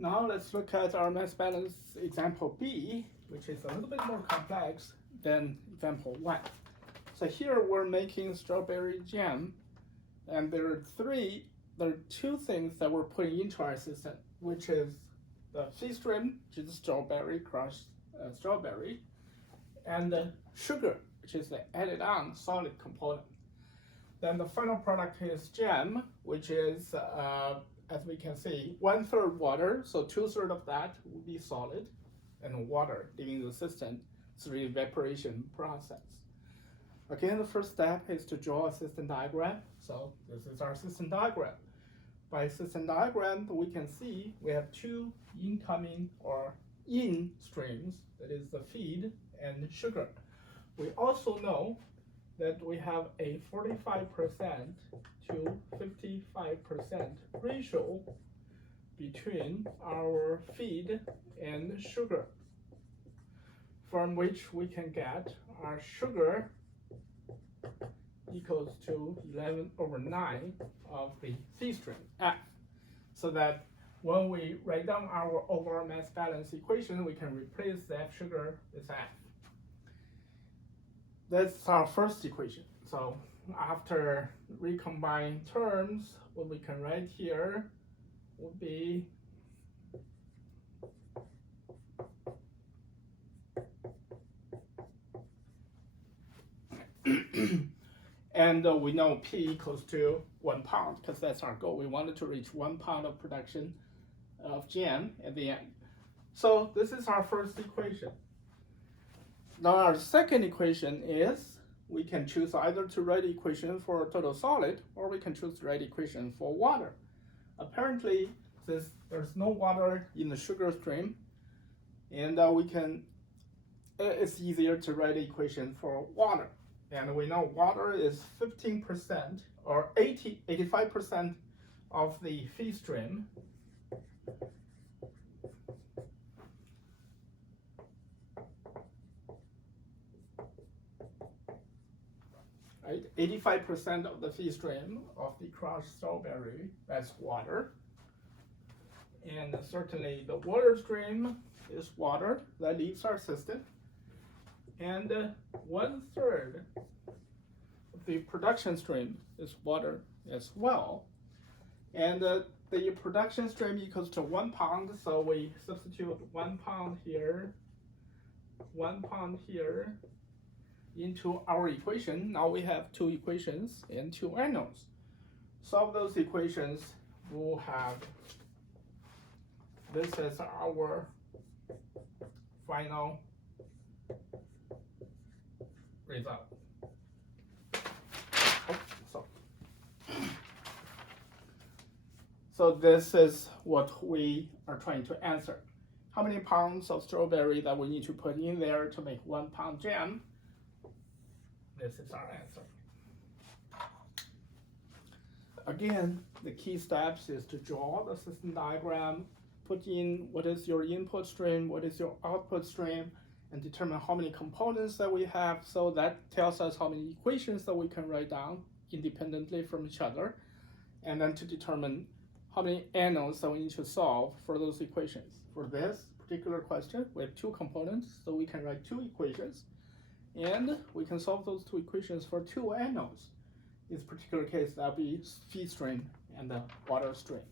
Now let's look at our mass balance example B, which is a little bit more complex than example 1. So here we're making strawberry jam, and there are two things that we're putting into our system, which is the feed stream, which is strawberry, crushed strawberry, and the sugar, which is the added on solid component. Then the final product is jam, which is, as we can see, 1/3 water, so 2/3 of that will be solid, and water leaving the system through the evaporation process. Again, the first step is to draw a system diagram. So this is our system diagram. By system diagram, we can see we have two incoming or in streams, that is the feed and sugar. We also know that we have a 45% to 55% ratio between our feed and sugar, from which we can get our sugar equals to 11/9 of the feed stream F, so that when we write down our overall mass balance equation, we can replace the F sugar with F. That's our first equation. So after recombine terms, what we can write here will be and we know P equals to 1 pound, because that's our goal. We wanted to reach 1 pound of production of jam at the end. So this is our first equation. Now our second equation is, we can choose either to write equation for total solid, or we can choose to write equation for water. Apparently, since there's no water in the sugar stream, and it's easier to write equation for water. And we know water is 15% or 85% of the feed stream. Right? 85% of the feed stream of the crushed strawberry, that's water. And certainly the water stream is water that leaves our system. And 1/3 of the production stream is water as well. And the production stream equals to 1 pound, so we substitute 1 pound here, 1 pound here into our equation. Now we have two equations and two unknowns. Solve those equations, we'll have this as our final result. So this is what we are trying to answer. How many pounds of strawberry that we need to put in there to make 1 pound jam? This is our answer. Again, the key steps is to draw the system diagram, put in what is your input stream, what is your output stream, and determine how many components that we have. So that tells us how many equations that we can write down independently from each other, and then to determine how many anodes that we need to solve for those equations. For this particular question, we have two components, so we can write two equations, and we can solve those two equations for two anodes. In this particular case, that'll be feed stream and the water stream.